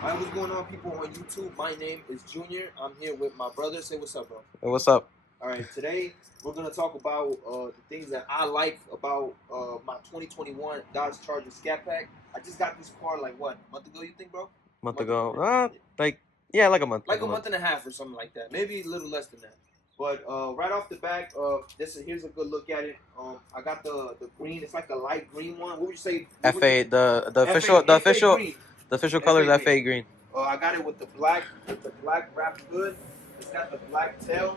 All right, what's going on, people on YouTube? My name is Junior. I'm here with my brother. Say what's up, bro. Hey, what's up? All right, today we're gonna talk about the things that I like about my 2021 Dodge Charger ScatPack. I just got this car like what, a month ago? You think, bro? Month ago? Like a month. Like a month and a half or something like that. Maybe a little less than that. But right off the back, here's a good look at it. I got the green. It's like a light green one. What would you say? FA the official color is FA green. I got it with the black wrapped hood. It's got the black tail.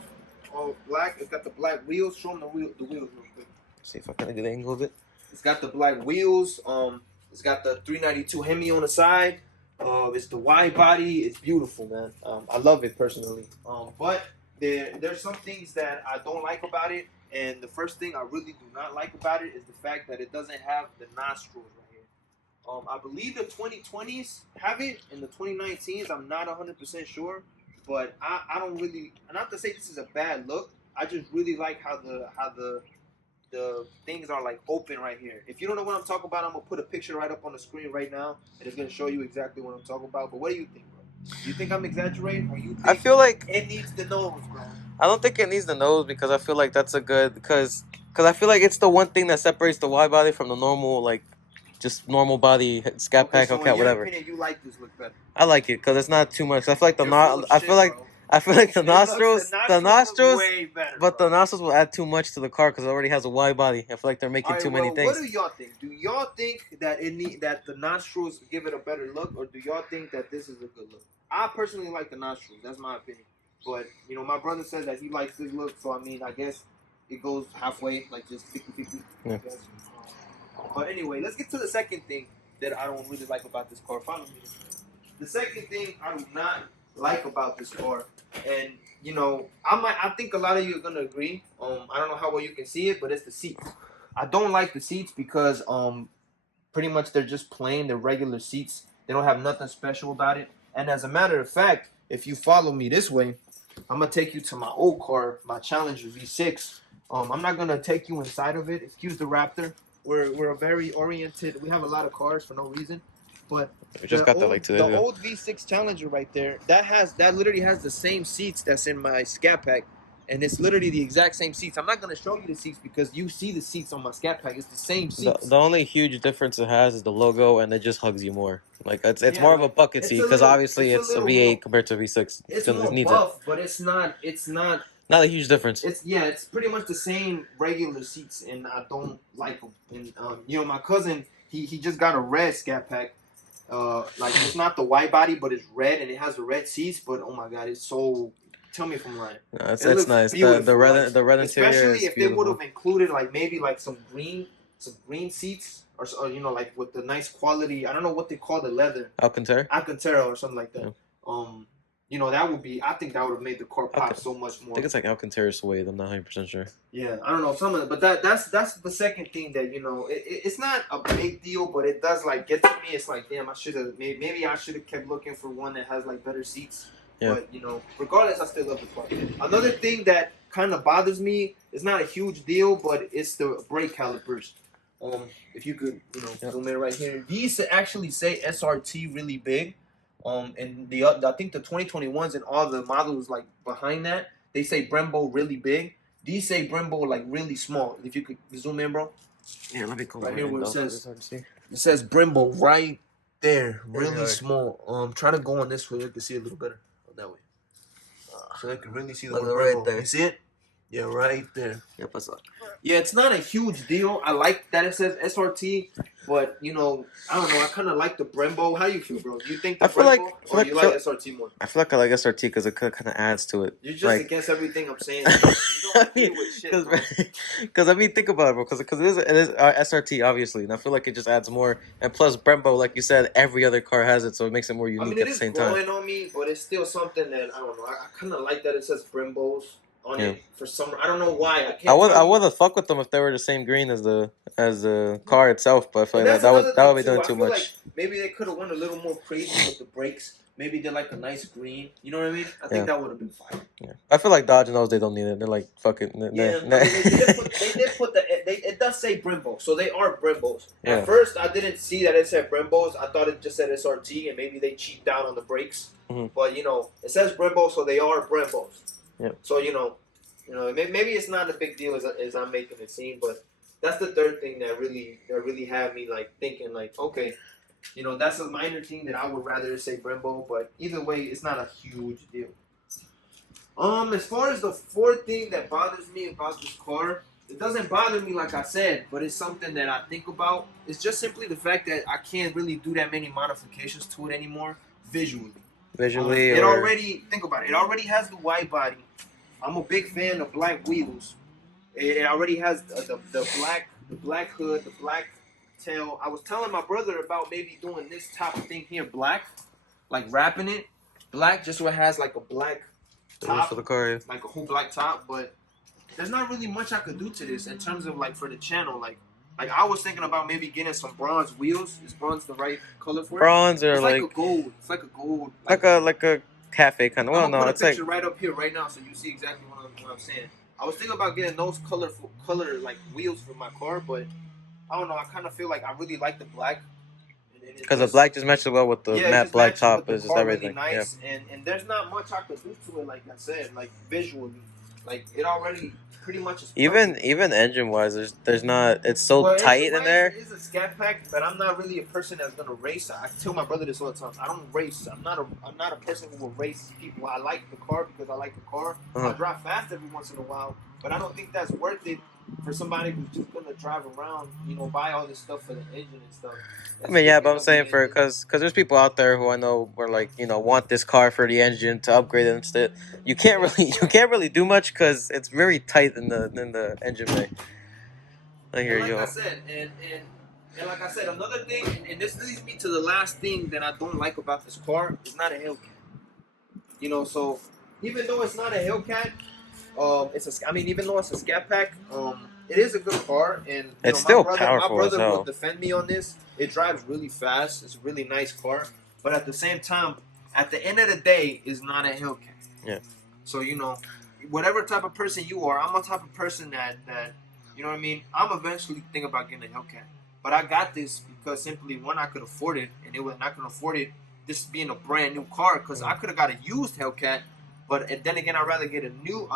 Black. It's got the black wheels. Show them the wheels real quick. See if I can get the angle of it. It's got the black wheels. It's got the 392 Hemi on the side. It's the wide body. It's beautiful, man. I love it personally. But there's some things that I don't like about it, and the first thing I really do not like about it is the fact that it doesn't have the nostrils right here. I believe the 2020s have it, and the 2019s I'm not 100% sure, but I don't really. Not to say this is a bad look. I just really like how the things are like open right here. If you don't know what I'm talking about, I'm gonna put a picture right up on the screen right now, and it's gonna show you exactly what I'm talking about. But what do you think, bro? Do you think I'm exaggerating, or you think I feel like it needs the nose, bro? I don't think it needs the nose because I feel like that's a good because I feel like it's the one thing that separates the wide body from the normal just normal body ScatPack, so Hellcat, whatever. Opinion, you like this look better? I like it because it's not too much. I feel like the the nostrils, way better, but bro. the nostrils will add too much to the car because it already has a wide body. I feel like they're making too many things. What do y'all think? Do y'all think that that the nostrils give it a better look, or do y'all think that this is a good look? I personally like the nostrils. That's my opinion. But you know, my brother says that he likes this look, so I mean, I guess it goes halfway, like just 50-50. Yeah. But anyway, let's get to the second thing that I don't really like about this car. Follow me. The second thing I do not like about this car, and you know, I think a lot of you are gonna agree. I don't know how well you can see it, but it's the seats. I don't like the seats because pretty much they're just plain, they're regular seats. They don't have nothing special about it. And as a matter of fact, if you follow me this way, I'm gonna take you to my old car, my Challenger V6. I'm not gonna take you inside of it. Excuse the Raptor. We're a very oriented. We have a lot of cars for no reason, but We just got that like 2 days ago. The old V6 Challenger right there, that literally has the same seats that's in my ScatPack, and it's literally the exact same seats. I'm not gonna show you the seats because you see the seats on my ScatPack. It's the same seats. The only huge difference it has is the logo, and it just hugs you more. Like it's more of a bucket seat because obviously it's a V8 compared to a V6. It's more buff, but it's not. Not a huge difference. It's pretty much the same regular seats, and I don't like them. And you know, my cousin, he just got a red ScatPack. Like it's not the white body, but it's red, and it has the red seats. But oh my god, it's so. Tell me if I'm right. No, it's nice. The red interior. Especially if they would have included like maybe like some green seats, or you know, like with the nice quality. I don't know what they call the leather. Alcantara or something like that. Yeah. You know, that would be. I think that would have made the car pop so much more. I think it's like Alcantara suede. I'm not 100% sure. Yeah, I don't know some of it, but that's the second thing that, you know, it's not a big deal, but it does like get to me. It's like, damn, I should have maybe I should have kept looking for one that has like better seats. Yeah. But you know, regardless, I still love the car. Another thing that kind of bothers me is not a huge deal, but it's the brake calipers. If you could, you know, zoom in right here. These actually say SRT really big. And I think the 2021s and all the models like behind that, they say Brembo really big. These say Brembo like really small. If you could zoom in, bro. Yeah, let me come right here where it says Brembo right there, really small. Try to go on this way, you can see it a little better. That way, so I can really see the Brembo. Right there. You see it? Yeah, right there. Yeah, what's up? Yeah, it's not a huge deal. I like that it says SRT, but you know, I don't know. I kind of like the Brembo. How you feel, bro? Do you think the Brembo or you like SRT more? I feel like I like SRT because it kind of adds to it. You're just against everything I'm saying. You don't agree with shit, because I mean, think about it, bro. Because it is SRT, obviously, and I feel like it just adds more. And plus, Brembo, like you said, every other car has it, so it makes it more unique at the same time. It is growing on me, but it's still something that I don't know. I kind of like that it says Brembos on it for some. I don't know why. I would have fucked with them if they were the same green as the car itself, but I feel like that would be doing too much. Like maybe they could have went a little more crazy with the brakes. Maybe they're like a nice green. You know what I mean? I think that would have been fine. Yeah, I feel like Dodge knows they don't need it. They're like, fuck it. They did put it does say Brembo, so they are Brembos. Yeah. At first, I didn't see that it said Brembos. I thought it just said SRT, and maybe they cheaped out on the brakes. Mhm. But it says Brembo, so they are Brembos. Yep. So maybe it's not a big deal as I'm making it seem, but that's the third thing that really had me like thinking like, okay, that's a minor thing that I would rather say Brembo, but either way, it's not a huge deal. As far as the fourth thing that bothers me about this car, it doesn't bother me like I said, but it's something that I think about. It's just simply the fact that I can't really do that many modifications to it anymore visually. Visually, it already think about it. It already has the wide body. I'm a big fan of black wheels. It already has the black hood, the black tail. I was telling my brother about maybe doing this top thing here black, like wrapping it black, just so it has like a black top for the car, yeah. like a whole black top. But there's not really much I could do to this in terms of like for the channel. Like I was thinking about maybe getting some bronze wheels. Is bronze the right color for it? Bronze or it's like a gold. It's like a gold. Like a cafe kind of. Well, I'm gonna no, put it's a picture like right up here right now, so you see exactly what I'm saying. I was thinking about getting those color like wheels for my car, but I don't know. I kind of feel like I really like the black. Because the black just matches well with the matte black top. Is just everything. Really nice, yeah. and there's not much I could do to it. Like I said, like visually, like it already pretty much is. Even engine wise, there's not. It's so tight in there. It is a ScatPack, but I'm not really a person that's gonna race. I tell my brother this all the time. I don't race. I'm not a person who will race people. I like the car because I like the car. I drive fast every once in a while, but I don't think that's worth it for somebody who's just gonna drive around, buy all this stuff for the engine and stuff. I mean, yeah, but I'm saying because there's people out there who I know were like, want this car for the engine to upgrade it instead. You can't really do much because it's very tight in the engine bay. I said, and like I said, another thing, and this leads me to the last thing that I don't like about this car. It's not a Hellcat. So even though it's not a Hellcat, even though it's a ScatPack, it is a good car, and it's still powerful. My brother will defend me on this. It drives really fast. It's a really nice car, but at the same time, at the end of the day, it's not a Hellcat. Yeah. So whatever type of person you are, I'm a type of person that you know what I mean. I'm eventually thinking about getting a Hellcat, but I got this because simply one, I could afford it, and it was not going to afford it. This being a brand new car, because I could have got a used Hellcat, but then again, I'd rather get a new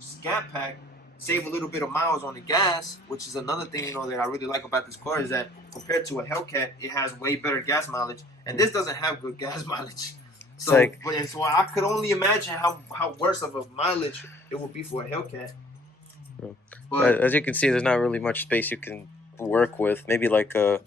ScatPack. Save a little bit of miles on the gas, which is another thing that I really like about this car is that compared to a Hellcat, it has way better gas mileage, and this doesn't have good gas mileage. So, so I could only imagine how worse of a mileage it would be for a Hellcat. But as you can see, there's not really much space you can work with. Maybe like a.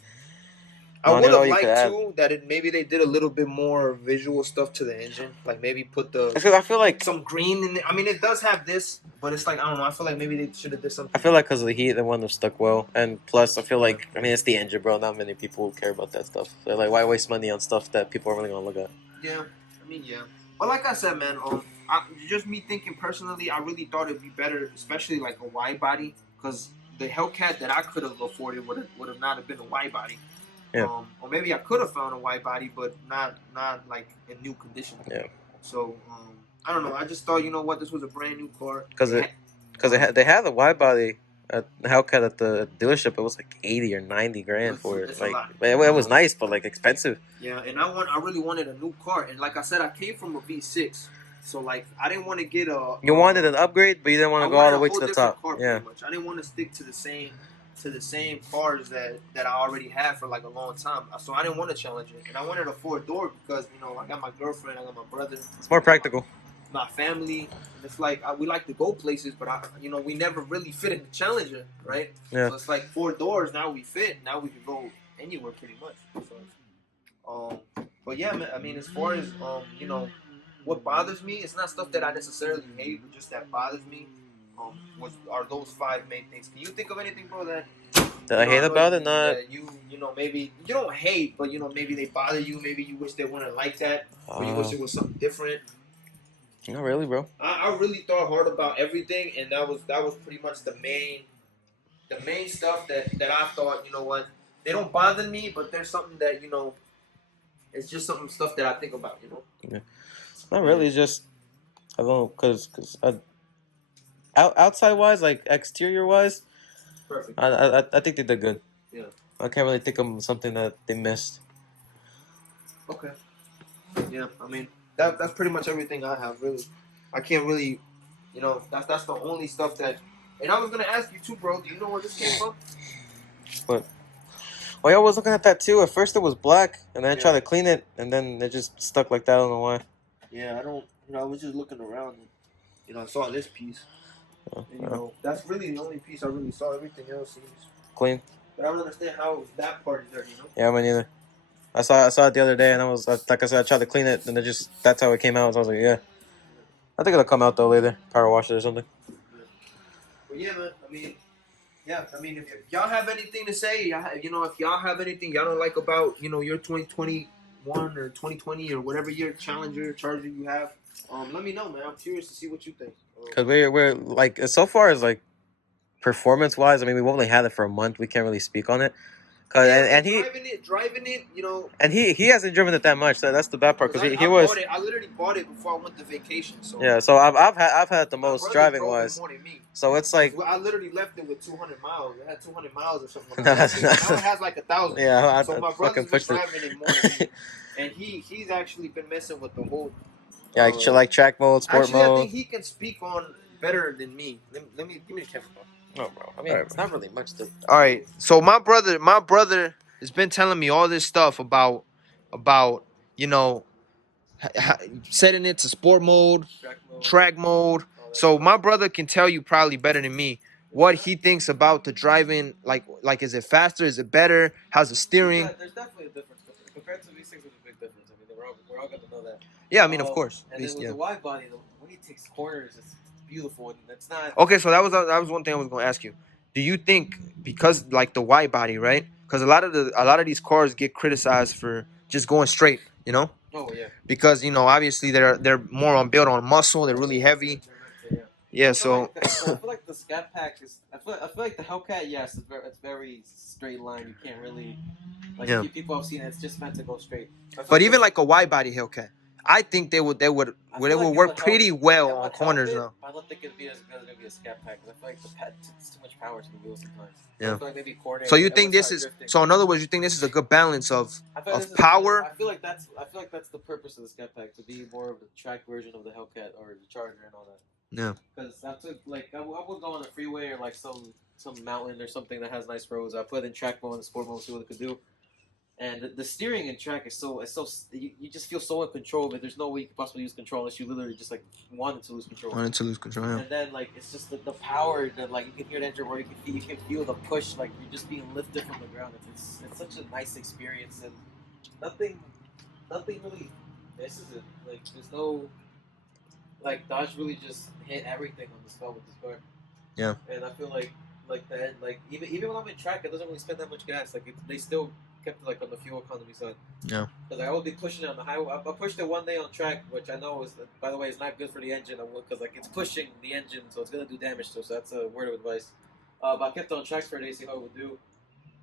I would have liked that maybe they did a little bit more visual stuff to the engine, like maybe put I feel like some green in it. I mean, it does have this, but it's like I don't know. I feel like maybe they should have did something. I feel like because of the heat, they wouldn't have stuck well, and plus, I feel like it's the engine, bro. Not many people care about that stuff. They're like, why waste money on stuff that people are really gonna look at? Yeah, yeah. But like I said, man, just me thinking personally, I really thought it'd be better, especially like a wide body, because the Hellcat that I could have afforded would have not have been a wide body. Yeah. Or maybe I could have found a wide body, but not like in new condition. Yeah. So I don't know. I just thought, this was a brand new car. Because they had the wide body at Hellcat at the dealership. It was like 80 or 90 grand for it. Like it was nice, but like expensive. Yeah, and I really wanted a new car, and like I said, I came from a V6, so like I didn't want to get a. You wanted an upgrade, but you didn't want to go all the way to the top. Car, yeah. Much. I didn't want to stick to the same cars that I already had for like a long time. So I didn't want to challenge it, and I wanted a 4-door because I got my girlfriend, I got my brother. It's more practical. My family. It's like we like to go places, but we never really fit in the Challenger, right? Yeah. So it's like 4 doors. Now we fit. Now we can go anywhere pretty much. So, but yeah, man. I mean, as far as what bothers me, it's not stuff that I necessarily hate, but just that bothers me. Are those 5 main things? Can you think of anything, bro, that I hate about it? Not that maybe you don't hate, but maybe they bother you. Maybe you wish they wouldn't like that, or you wish it was something different. Not really, bro. I really thought hard about everything, and that was pretty much the main stuff that I thought. You know what? They don't bother me, but there's something that it's just stuff that I think about. Yeah. Not really. It's just I don't know, cause outside wise, like exterior wise, perfect. I think they did good. Yeah. I can't really think of something that they missed. Okay. Yeah, I mean that's pretty much everything I have. Really, I can't really, that's the only stuff that. And I was gonna ask you too, bro. Do you know where this came from? But I was looking at that too. At first it was black, and then I tried Yeah. to clean it, and then it just stuck like that. I don't know why. Yeah, I don't. I was just looking around, and I saw this piece, and Yeah. that's really the only piece I really saw. Everything else seems Clean. But I don't understand how that part is dirty. Yeah, me neither. I saw it the other day, and I was like I said, I tried to clean it, and that's how it came out. So I was like, yeah. I think it'll come out though later. Power wash it or something. But yeah, man. I mean, if y'all have anything to say, if y'all have anything y'all don't like about, your 2021 or 2020 or whatever year Challenger, Charger you have, let me know, man. I'm curious to see what you think. Cause we're like so far as like performance wise, I mean we've only had it for a month. We can't really speak on it. Cause and he driving it, and he hasn't driven it that much. So that's the bad part. Cause he was. bought it. I literally bought it before I went to vacation. So Yeah, so I've had the most driving drove it wise. more than me. So it's like I literally left it with 200 miles. It had 200 miles or something. No, Now it has like 1,000. Yeah, so my brother's been driving it more than me, and he's actually been messing with the whole. Yeah, like track mode, sport mode. I think he can speak on better than me. Let me give me the camera. No, bro. I mean, it's not really much to. All right. So my brother has been telling me all this stuff about setting it to sport mode, track mode. So my brother can tell you probably better than me what he thinks about the driving. Like is it faster? Is it better? How's the steering? There's definitely a difference compared to V6. There's a big difference. I mean, we're all gonna know that. Yeah, I mean, of course. And then with the wide body, the way it takes corners, it's beautiful. And it's not. Okay, so that was one thing I was gonna ask you. Do you think because like the wide body, right? Because a lot of these cars get criticized for just going straight, Oh yeah. Because obviously they're more on built on muscle. They're really heavy. Yeah. So I feel like the ScatPack is. I feel like the Hellcat. Yes, it's very straight line. You can't really. Like people have seen it. It's just meant to go straight. But even like a wide body Hellcat, I think they would work pretty well on corners now. I don't think it'd be as good as maybe a ScatPack. I feel like the pad takes too much power to the wheels sometimes. Yeah. I feel like maybe corner. So you think this is so? In other words, you think this is a good balance of power? I feel like that's the purpose of the ScatPack, to be more of a track version of the Hellcat or the Charger and all that. Yeah. Because I would go on a freeway or like some mountain or something that has nice roads. I put it in track mode and sport mode, see what it could do. And the steering in track is so you just feel so in control of it. There's no way you could possibly lose control unless you literally just like wanted to lose control. Yeah. And then like it's just the power that like you can hear the engine roar. You can feel the push, like you're just being lifted from the ground. It's such a nice experience, and nothing really misses it. Like there's no like Dodge really just hit everything on the spot with this car. Yeah. And I feel like that even when I'm in track, it doesn't really spend that much gas. Like they still kept it like on the fuel economy side. Yeah. Because I would be pushing it on the highway. I pushed it one day on track, which I know is, by the way, is not good for the engine. Because like it's pushing the engine, so it's gonna do damage to it. So that's a word of advice. But I kept it on tracks for a day, see how it would do,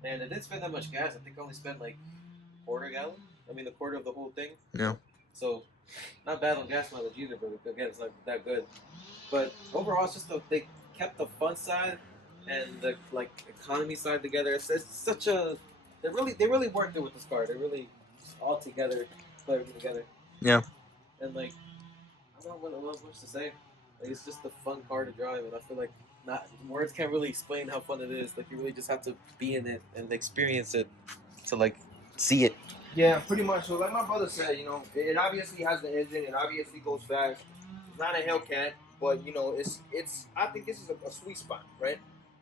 and it didn't spend that much gas. I think I only spent like quarter gallon. I mean, a quarter of the whole thing. Yeah. So not bad on gas mileage either, but again, it's not that good. But overall, it's just they kept the fun side and the like economy side together. It's such a they really worked it with this car. They really all together put everything together. Yeah. And like I don't know what else much to say. Like, it's just a fun car to drive, and I feel like words can't really explain how fun it is. Like you really just have to be in it and experience it to like see it. Yeah, pretty much. So like my brother said, it obviously has the engine. It obviously goes fast. It's not a Hellcat, but it's. I think this is a sweet spot, right?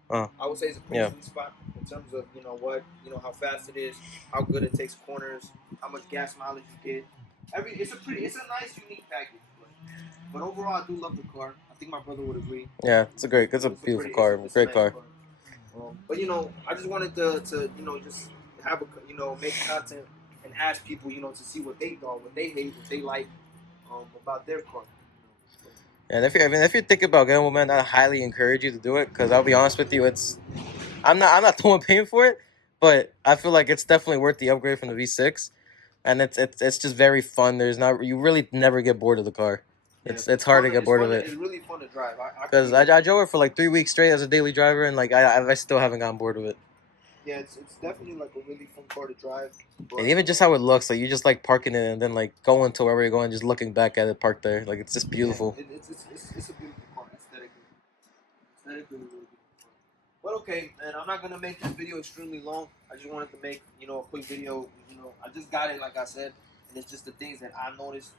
I would say it's a pretty sweet spot in terms of how fast it is, how good it takes corners, how much gas mileage you get. It's a nice unique package. But overall, I do love the car. I think my brother would agree. Yeah, it's a beautiful car, great car. But I just wanted to just have make content and ask people to see what they thought, what they hate, what they like about their car. And if you're thinking about getting one, man, I highly encourage you to do it, because I'll be honest with you, I'm not the one paying for it, but I feel like it's definitely worth the upgrade from the V6, and it's just very fun. You really never get bored of the car. It's hard to get bored of it. It's really fun to drive. Because I drove it for like 3 weeks straight as a daily driver, and like I still haven't gotten bored of it. Yeah, it's definitely like a really fun car to drive. But, And even just how it looks, like you just like parking it and then like going to wherever you're going, just looking back at it parked there, like it's just beautiful. Yeah, it's a beautiful car aesthetically. Aesthetically, really beautiful car. But okay, and I'm not gonna make this video extremely long. I just wanted to make a quick video. I just got it, like I said, and it's just the things that I noticed.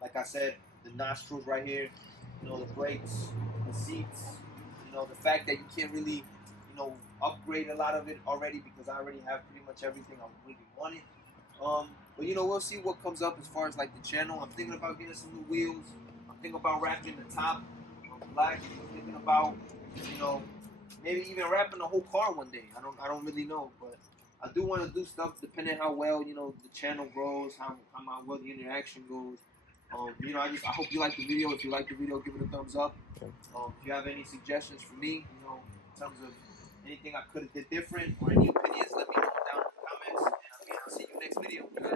Like I said, the nostrils right here. The brakes, the seats. The fact that you can't really upgrade a lot of it already because I already have pretty much everything I really wanted. But we'll see what comes up as far as like the channel. I'm thinking about getting some new wheels. I'm thinking about wrapping the top black. I'm thinking about maybe even wrapping the whole car one day. I don't really know, but I do want to do stuff depending how well the channel grows, how well the interaction goes. I hope you like the video. If you like the video, give it a thumbs up. If you have any suggestions for me, in terms of anything I could have did different or any opinions, let me know down in the comments. And I'll see you next video.